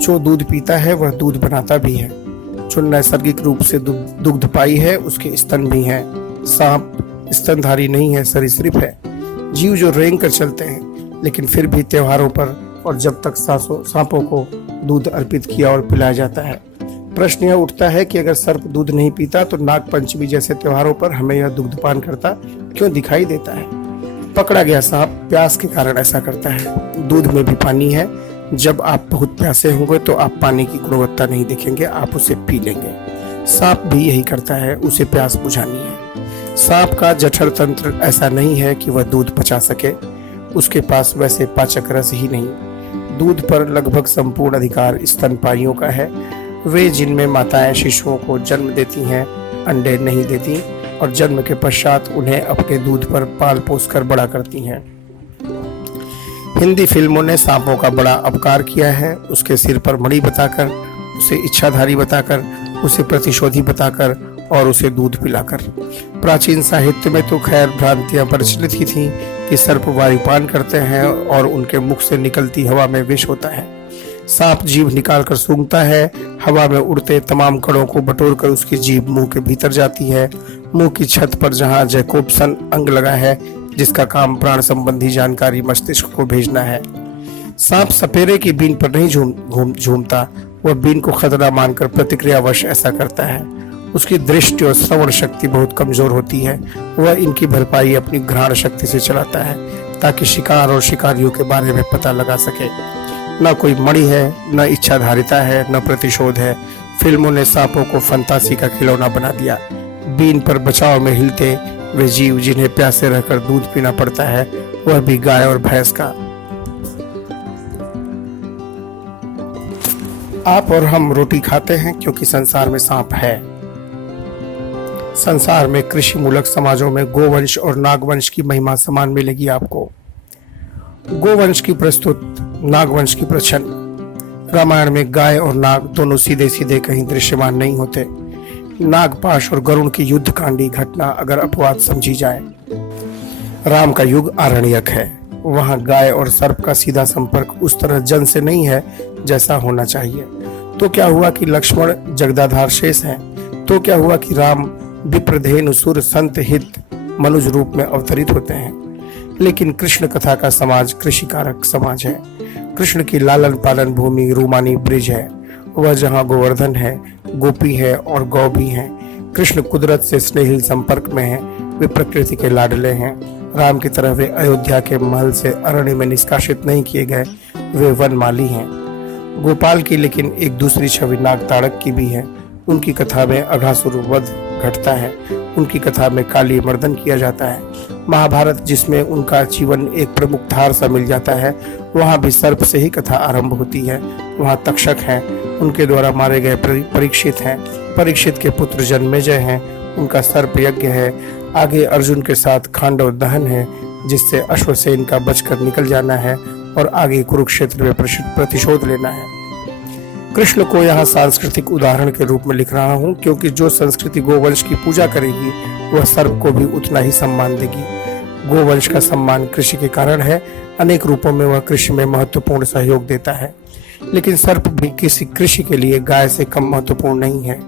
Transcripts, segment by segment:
जो दूध पीता है वह दूध बनाता भी है। जो नैसर्गिक रूप से दुग्धपाई है उसके स्तन भी हैं। सांप स्तनधारी नहीं है, सरीसृप है। जीव जो रेंग कर चलते हैं, लेकिन फिर भी त्योहारों पर और जब तक सांपों को दूध अर्पित किया और पिलाया जाता है। प्रश्न यह उठता है कि अगर सर्प दूध नहीं पीता तो नाग पंचमी जैसे त्योहारों पर हमें यह दुग्धपान करता क्यों दिखाई देता है? पकड़ा गया सांप प्यास के कारण ऐसा करता है। दूध में भी पानी है। जब आप बहुत प्यासे होंगे तो आप पानी की गुणवत्ता नहीं देखेंगे, आप उसे पी लेंगे। सांप भी यही करता है, उसे प्यास बुझानी है। सांप का जठर तंत्र ऐसा नहीं है कि वह दूध पचा सके, उसके पास वैसे पाचक रस ही नहीं। दूध पर लगभग संपूर्ण अधिकार स्तनपायियों का है। वे जिनमें माताएं शिशुओं को जन्म देती हैं, अंडे नहीं देती और जन्म के पश्चात उन्हें अपने दूध पर पाल पोस कर बड़ा करती हैं। हिंदी फिल्मों ने सांपों का बड़ा अपकार किया है। उसके सिर पर मणि बताकर, उसे इच्छाधारी बताकर, उसे प्रतिशोधी बताकर और उसे दूध पिलाकर। प्राचीन साहित्य में तो खैर भ्रांतियां प्रचलित ही थीं कि सर्प वायुपान करते हैं और उनके मुख से निकलती हवा में विष होता है। सांप जीभ निकाल कर सूंघता है, हवा में उड़ते तमाम कणों को बटोर कर उसकी जीभ मुंह के भीतर जाती है। मुंह की छत पर जहां जैकोब्सन अंग लगा है, जिसका काम प्राण संबंधी जानकारी मस्तिष्क को भेजना है। सांप सपेरे की बीन पर नहीं झूमता, वह बीन को खतरा मानकर प्रतिक्रियावश ऐसा करता है। उसकी दृष्टि और श्रवण शक्ति बहुत कमजोर होती है। वह इनकी भरपाई अपनी घ्राण शक्ति से चलाता है ताकि शिकार और शिकारियों के बारे में पता लगा सके। न कोई मणि है, न इच्छाधारिता है, न प्रतिशोध है। फिल्मों ने सांपों को फंतासी का खिलौना बना दिया। बीन पर बचाव में हिलते वे जीव जिन्हें प्यासे रहकर दूध पीना पड़ता है, वह भी गाय और भैंस का। आप और हम रोटी खाते हैं क्योंकि संसार में सांप है। संसार में कृषि मूलक समाजों में गोवंश और नागवंश की महिमा समान मिलेगी आपको। गोवंश की प्रस्तुत, नागवंश की प्रच्छन्न। रामायण में गाय और नाग दोनों सीधे सीधे कहीं दृश्यमान नहीं होते। नागपाश और गरुण की युद्ध कांडी घटना अगर अपवाद समझी जाए। राम का युग आरण्यक है, वहां गाय और सर्प का सीधा संपर्क उस तरह जन से नहीं है जैसा होना चाहिए। तो क्या हुआ कि लक्ष्मण जगदाधार शेष हैं? तो क्या हुआ कि राम विप्रधेनु सुर संत हित मनुज रूप में अवतरित होते हैं? लेकिन कृष्ण कथा का समाज कृषिकारक समाज है। कृष्ण की लालन पालन भूमि रूमानी ब्रिज है। वह जहाँ गोवर्धन है, गोपी है और गौ भी है। कृष्ण कुदरत से स्नेहिल संपर्क में है। वे प्रकृति के लाडले हैं। राम की तरह वे अयोध्या के महल से अरण्य में निष्कासित नहीं किए गए, वे वनमाली हैं। गोपाल की लेकिन एक दूसरी छवि नागताड़क की भी है। उनकी कथा में अघासुर वध घटता है। उनकी कथा में काली मर्दन किया जाता है। महाभारत जिसमें उनका जीवन एक प्रमुख धार सा मिल जाता है, वहाँ भी सर्प से ही कथा आरंभ होती है। वहाँ तक्षक हैं, उनके द्वारा मारे गए परीक्षित हैं। परीक्षित के पुत्र जन्मेजय हैं, उनका सर्प यज्ञ है। आगे अर्जुन के साथ खांडव दहन है, जिससे अश्वसेन का बचकर निकल जाना है और आगे कुरुक्षेत्र में प्रतिशोध लेना है। कृष्ण को यहाँ सांस्कृतिक उदाहरण के रूप में लिख रहा हूँ, क्योंकि जो संस्कृति गोवंश की पूजा करेगी वह सर्प को भी उतना ही सम्मान देगी। गोवंश का सम्मान कृषि के कारण है। अनेक रूपों में वह कृषि में महत्वपूर्ण सहयोग देता है, लेकिन सर्प भी किसी कृषि के लिए गाय से कम महत्वपूर्ण नहीं है।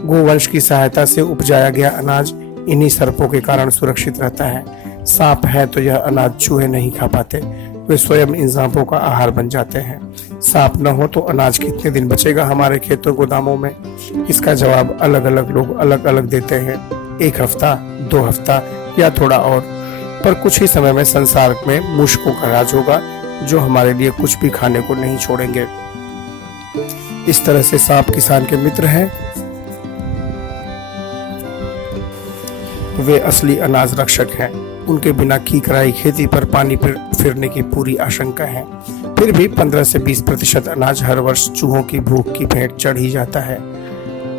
गोवंश की सहायता से उपजाया गया अनाज इन्हीं सर्पों के कारण सुरक्षित रहता है। सांप है तो यह अनाज चूहे नहीं खा पाते, वे स्वयं इन सांपों का आहार बन जाते हैं। सांप न हो तो अनाज कितने दिन बचेगा हमारे खेतों गोदामों में? इसका जवाब अलग अलग लोग अलग अलग देते हैं। 1 हफ्ता, 2 हफ्ता या थोड़ा और, पर कुछ ही समय में संसार में मूषकों का राज होगा, जो हमारे लिए कुछ भी खाने को नहीं छोड़ेंगे। इस तरह से सांप किसान के मित्र हैं। वे असली अनाज रक्षक हैं। उनके बिना की कराई खेती पर पानी फिरने की पूरी आशंका है। फिर भी 15 से 20% अनाज हर वर्ष चूहों की भूख की भेंट चढ़ ही जाता है।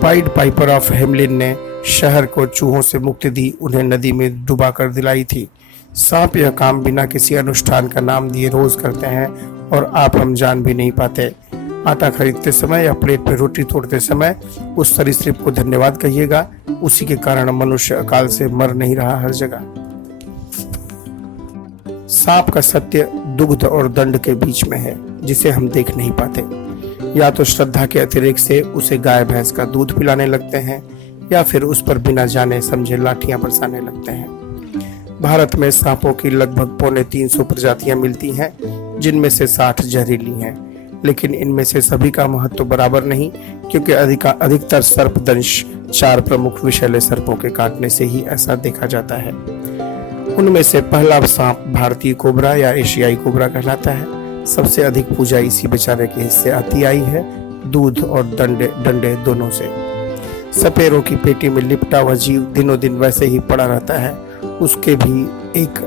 पाइड पाइपर ऑफ हेमलिन ने शहर को चूहों से मुक्ति दी, उन्हें नदी में डुबाकर दिलाई थी। सांप यह काम बिना किसी अनुष्ठान का नाम दिए रोज करते हैं और आप हम जान भी नहीं पाते। आटा खरीदते समय या प्लेट में रोटी तोड़ते समय उस सरीसृप को धन्यवाद कहिएगा, उसी के कारण मनुष्य अकाल से मर नहीं रहा हर जगह। सांप का सत्य दुग्ध और दंड के बीच में है, जिसे हम देख नहीं पाते। या तो श्रद्धा के अतिरेक से उसे गाय भैंस का दूध पिलाने लगते हैं, या फिर उस पर बिना जाने समझे लाठियां बरसाने लगते हैं। भारत में सांपों की लगभग 350 प्रजातियां मिलती हैं, जिनमें से 60 जहरीली हैं, लेकिन इनमें से सभी का महत्व बराबर नहीं, क्योंकि अधिकतर सर्पदंश 4 प्रमुख विषैले सर्पों के काटने से ही ऐसा देखा जाता है। उनमें से पहला सांप भारतीय कोबरा या एशियाई कोबरा कहलाता है। सबसे अधिक पूजा इसी बेचारे के हिस्से आती आई है, दूध और डंडे दोनों से। सपेरों की पेटी में लिपटा हुआ जीव दिनों दिन वैसे ही पड़ा रहता है। उसके भी एक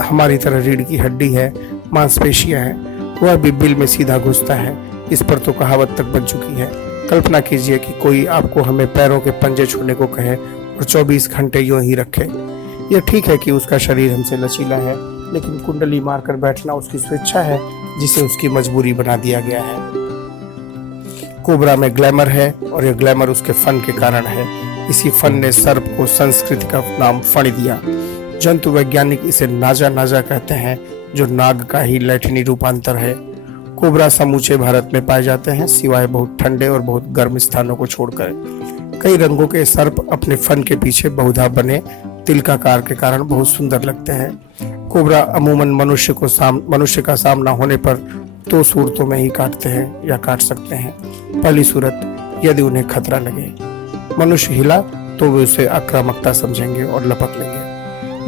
हमारी तरह रीढ़ की हड्डी है, मांसपेशियां हैं, वह भी बिल में सीधा घुसता है। इस पर तो कहावत तक बन चुकी है। कल्पना कीजिए कि कोई आपको हमें पैरों के पंजे छूने को कहे और 24 घंटे यूं ही रखे। यह ठीक है कि उसका शरीर हमसे लचीला है, लेकिन कुंडली मारकर बैठना उसकी स्वेच्छा है, जिसे उसकी मजबूरी बना दिया गया है। कोबरा में ग्लैमर है, और यह ग्लैमर उसके फन के कारण है। इसी फन ने सर्प को संस्कृत का नाम फण दिया। जंतु वैज्ञानिक इसे नाजा नाजा कहते हैं, जो नाग का ही लैटिनी रूपांतर है। कोबरा समूचे भारत में पाए जाते हैं, सिवाय बहुत ठंडे और बहुत गर्म स्थानों को छोड़कर। कई रंगों के सर्प अपने फन के पीछे बहुधा बने तिलकाकार के कारण बहुत सुंदर लगते हैं। कोबरा अमूमन मनुष्य का सामना होने पर 2 सूरतों में ही काटते हैं या काट सकते हैं। पहली सूरत, यदि उन्हें खतरा लगे। मनुष्य हिला तो वे उसे आक्रामकता समझेंगे और लपक लेंगे।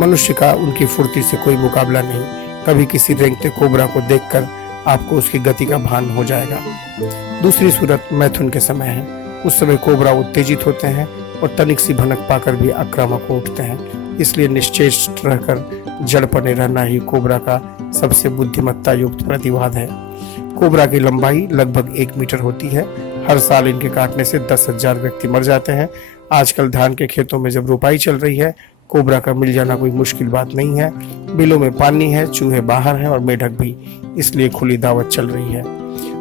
मनुष्य का उनकी फुर्ती से कोई मुकाबला नहीं। कभी किसी रेंगते कोबरा को देखकर आपको उसकी गति का भान हो जाएगा। दूसरी सूरत मैथुन के समय है। उस समय कोबरा उत्तेजित होते हैं और तनिक सी भनक पाकर भी आक्रामक हो उठते हैं। इसलिए निश्चेष्ट रहकर जड़ पड़े रहना ही कोबरा का सबसे बुद्धिमत्ता युक्त प्रतिवाद है। कोबरा की लंबाई लगभग 1 मीटर होती है। हर साल इनके काटने से 10,000 व्यक्ति मर जाते हैं। आजकल धान के खेतों में जब रुपाई चल रही है, कोबरा का मिल जाना कोई मुश्किल बात नहीं है। बिलों में पानी है, चूहे बाहर हैं और मेढक भी, इसलिए खुली दावत चल रही है।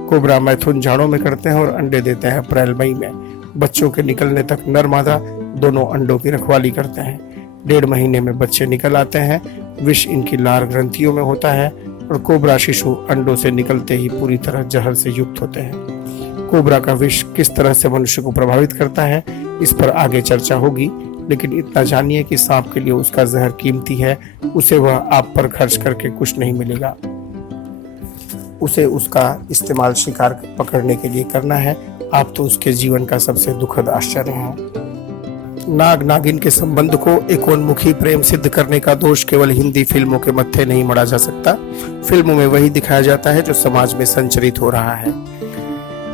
कोबरा मैथुन झाड़ों में करते हैं और अंडे देते हैं अप्रैल मई में। बच्चों के निकलने तक नर मादा दोनों अंडों की रखवाली करते हैं। 1.5 महीने में बच्चे निकल आते हैं। विष इनकी लार ग्रंथियों में होता है और कोबरा शिशु अंडों से निकलते ही पूरी तरह जहर से युक्त होते हैं। कोबरा का विष किस तरह से मनुष्य को प्रभावित करता है, इस पर आगे चर्चा होगी, लेकिन इतना जानिए कि सांप के लिए उसका जहर कीमती है। उसे वह आप पर खर्च करके कुछ नहीं मिलेगा। उसे उसका इस्तेमाल शिकार पकड़ने के लिए करना है। आप तो उसके जीवन का सबसे दुखद आश्चर्य हैं। नाग नागिन के संबंध को एकोन्मुखी प्रेम सिद्ध करने का दोष केवल हिंदी फिल्मों के मत्थे नहीं मढ़ा जा सकता। फिल्मों में वही दिखाया जाता है जो समाज में संचरित हो रहा है।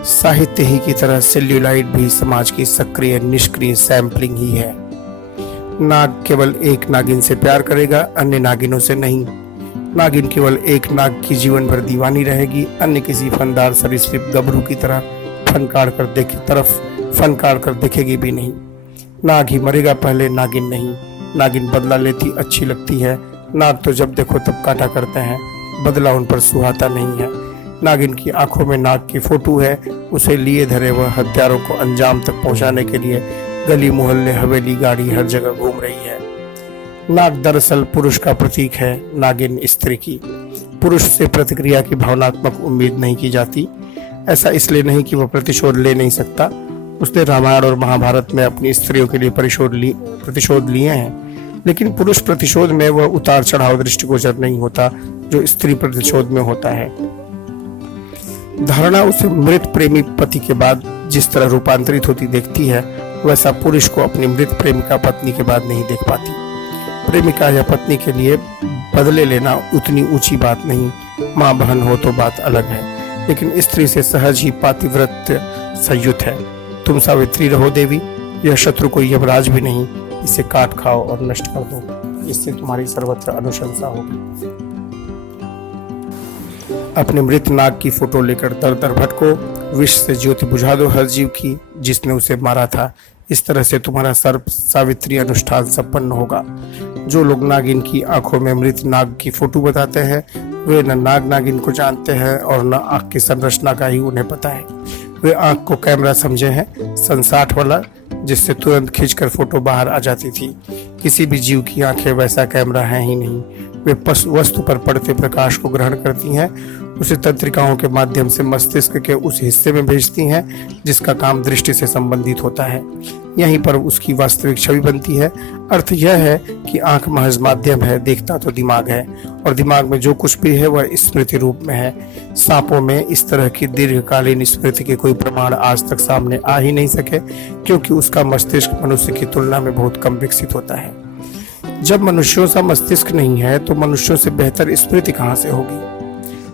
साहित्य ही की तरह सेल्यूलाइड भी समाज की सक्रिय निष्क्रिय सैंपलिंग ही है। नाग केवल एक नागिन से प्यार करेगा, अन्य नागिनों से नहीं। नागिन केवल एक नाग की जीवन भर दीवानी रहेगी, अन्य किसी फनदार सरीसृप गबरू की तरह फन काढ़ कर देखेगी भी नहीं। नाग ही मरेगा पहले, नागिन नहीं। नागिन बदला लेती अच्छी लगती है। नाग तो जब देखो तब काटा करते हैं, बदला उन पर सुहाता नहीं है। नागिन की आंखों में नाग की फोटो है। उसे लिए धरे वह हत्यारों को अंजाम तक पहुंचाने के लिए गली मोहल्ले हवेली गाड़ी हर जगह घूम रही है। नाग दरअसल पुरुष का प्रतीक है, नागिन स्त्री की। पुरुष से प्रतिक्रिया की भावनात्मक उम्मीद नहीं की जाती। ऐसा इसलिए नहीं कि वह प्रतिशोध ले नहीं सकता। उसने रामायण और महाभारत में अपनी स्त्रियों के लिए प्रतिशोध लिए हैं, लेकिन पुरुष प्रतिशोध में वह उतार चढ़ाव दृष्टिगोचर नहीं होता जो स्त्री प्रतिशोध में होता है। धारणा उसे मृत प्रेमी पति के बाद जिस तरह रूपांतरित होती देखती है, वैसा पुरुष को अपनी मृत प्रेमिका पत्नी के बाद नहीं देख पाती। प्रेमिका या पत्नी के लिए बदले लेना उतनी ऊंची बात नहीं। माँ बहन हो तो बात अलग है, लेकिन स्त्री से सहज ही पातिव्रत्य संयुत है। तुम सावित्री रहो देवी, यह शत्रु कोई यमराज भी नहीं। इसे काट खाओ और नष्ट कर दो, इससे तुम्हारी सर्वत्र अनुशंसा होगी। अपने मृत नाग की फोटो लेकर दर दर भटको, विष से ज्योति बुझा दो हर जीव की जिसने उसे मारा था। इस तरह से तुम्हारा सर्प सावित्री अनुष्ठान संपन्न होगा। जो लोग नागिन की आंखों में मृत नाग की फोटो बताते हैं, वे न नाग नागिन को जानते हैं और न आँख की संरचना का ही उन्हें पता है। वे आँख को कैमरा समझे हैं, सन 60 वाला, जिससे तुरंत खींचकर फोटो बाहर आ जाती थी। किसी भी जीव की आंखें वैसा कैमरा है ही नहीं। वे वस्तु पर पड़ते प्रकाश को ग्रहण करती हैं, उसे तंत्रिकाओं के माध्यम से मस्तिष्क के उस हिस्से में भेजती हैं जिसका काम दृष्टि से संबंधित होता है। यहीं पर उसकी वास्तविक छवि बनती है। अर्थ यह है कि आंख महज माध्यम है, देखता तो दिमाग है, और दिमाग में जो कुछ भी है वह स्मृति रूप में है। सांपों में इस तरह की दीर्घकालीन स्मृति के कोई प्रमाण आज तक सामने आ ही नहीं सके, क्योंकि उसका मस्तिष्क मनुष्य की तुलना में बहुत कम विकसित होता है। जब मनुष्यों सा मस्तिष्क नहीं है तो मनुष्यों से बेहतर स्मृति कहाँ से होगी।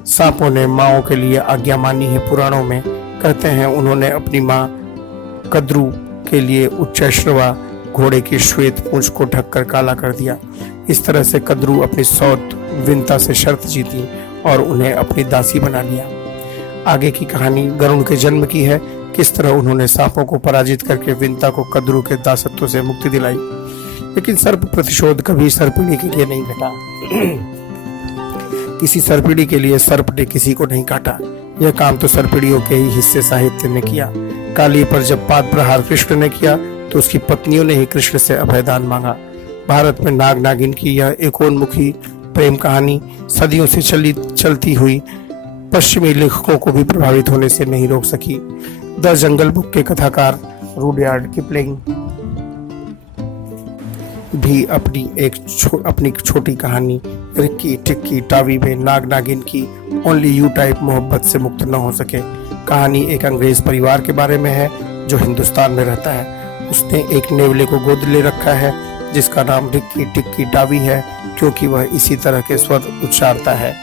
सांपों ने माओं के लिए आज्ञा मानी है। पुराणों में कहते हैं उन्होंने अपनी माँ कद्रू के लिए उच्चैश्रवा घोड़े की श्वेत पूंछ को ढककर काला कर दिया। इस तरह से कद्रू अपनी सौत विंता से शर्त जीती और उन्हें अपनी दासी बना लिया। आगे की कहानी गरुण के जन्म की है, किस तरह उन्होंने सांपों को पराजित करके विंता को कद्रू के दासत्व से मुक्ति दिलाई। लेकिन सर्प प्रतिशोध कभी सर्पिणी के लिए नहीं घटा। किसी सर्पिणी के लिए सर्प ने किसी को नहीं काटा। यह काम तो सर्पिणियों के ही हिस्से साहित्य ने किया। काली पर जब पाद प्रहार कृष्ण ने किया तो उसकी पत्नियों ने ही कृष्ण से अभयदान मांगा। भारत में नाग नागिन की यह एकोनमुखी प्रेम कहानी सदियों से चलती हुई पश्चिमी लेखकों को भी प्रभावित होने से नहीं रोक सकी। द जंगल बुक के कथाकार रुडयार्ड किपलिंग भी अपनी छोटी कहानी रिक्की टिक्की टावी में नाग नागिन की ओनली यू टाइप मोहब्बत से मुक्त न हो सके। कहानी एक अंग्रेज परिवार के बारे में है जो हिंदुस्तान में रहता है। उसने एक नेवले को गोद ले रखा है जिसका नाम रिक्की टिक्की टावी है, क्योंकि वह इसी तरह के स्वर उच्चारता है।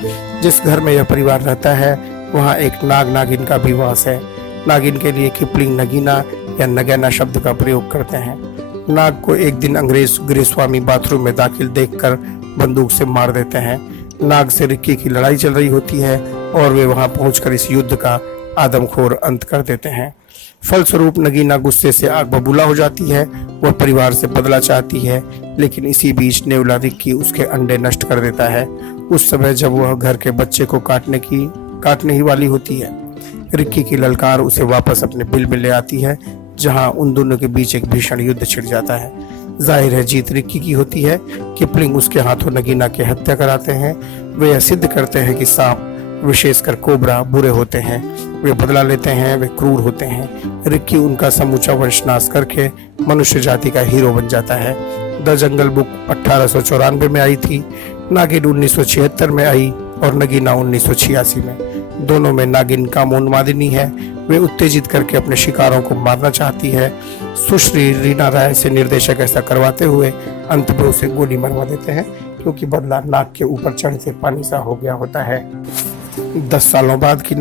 जिस घर में यह परिवार रहता है वहाँ एक नाग नागिन का भी वास है। नागिन के लिए किपलिंग नगीना या नगैना शब्द का प्रयोग करते हैं। नाग को एक दिन अंग्रेज गृहस्वामी बाथरूम में दाखिल देखकर बंदूक से मार देते हैं। नाग से रिक्की की लड़ाई चल रही होती है और वे वहां पहुंचकर इस युद्ध का आदमखोर अंत कर देते हैं। फलस्वरूप नगीना गुस्से से आग बबूला हो जाती है। वह परिवार से बदला चाहती है, लेकिन इसी बीच नेवला रिक्की उसके अंडे नष्ट कर देता है। उस समय जब वह घर के बच्चे को काटने ही वाली होती है, रिक्की की ललकार उसे वापस अपने बिल में ले आती है, जहां उन दोनों के बीच एक भीषण युद्ध छिड़ जाता है। जाहिर है जीत रिक्की की होती है। किपलिंग उसके हाथों नगीना की हत्या कराते हैं। वे यह सिद्ध करते हैं कि सांप, विशेषकर कोबरा, बुरे होते हैं। वे बदला लेते हैं, वे क्रूर होते हैं। रिक्की उनका समूचा वंशनाश करके मनुष्य जाति का हीरो बन जाता है। द जंगल बुक 1894 में आई थी, नागिन 1976 में आई और नगीना 1986 में। दोनों में नागिन कामोन्मादिनी है। वे उत्तेजित करके अपने शिकारों को मारना चाहती है। सुश्री रीना राय से निर्देशक ऐसा करवाते हुए अंत में उसे गोली मरवा देते हैं, क्योंकि बदला नाग के ऊपर चढ़ते पानी सा हो गया होता है। 10 सालों बाद की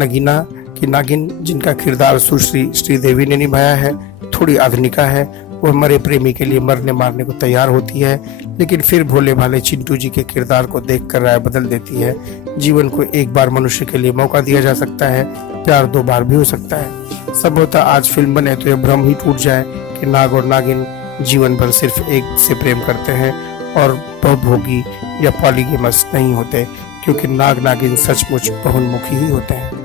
नागिन जिनका किरदार सुश्री श्रीदेवी ने निभाया है, थोड़ी आधुनिका है। वह मरे प्रेमी के लिए मरने मारने को तैयार होती है, लेकिन फिर भोले भाले चिंटू जी के किरदार को देखकर राय बदल देती है। जीवन को एक बार मनुष्य के लिए मौका दिया जा सकता है, प्यार 2 बार भी हो सकता है। संभवतः आज फिल्म बने तो यह भ्रम ही टूट जाए कि नाग और नागिन जीवन भर सिर्फ एक से प्रेम करते हैं और बहुभोगी या पॉलीगेमस नहीं होते, क्योंकि नाग नागिन सचमुच बहुमुखी ही होते हैं।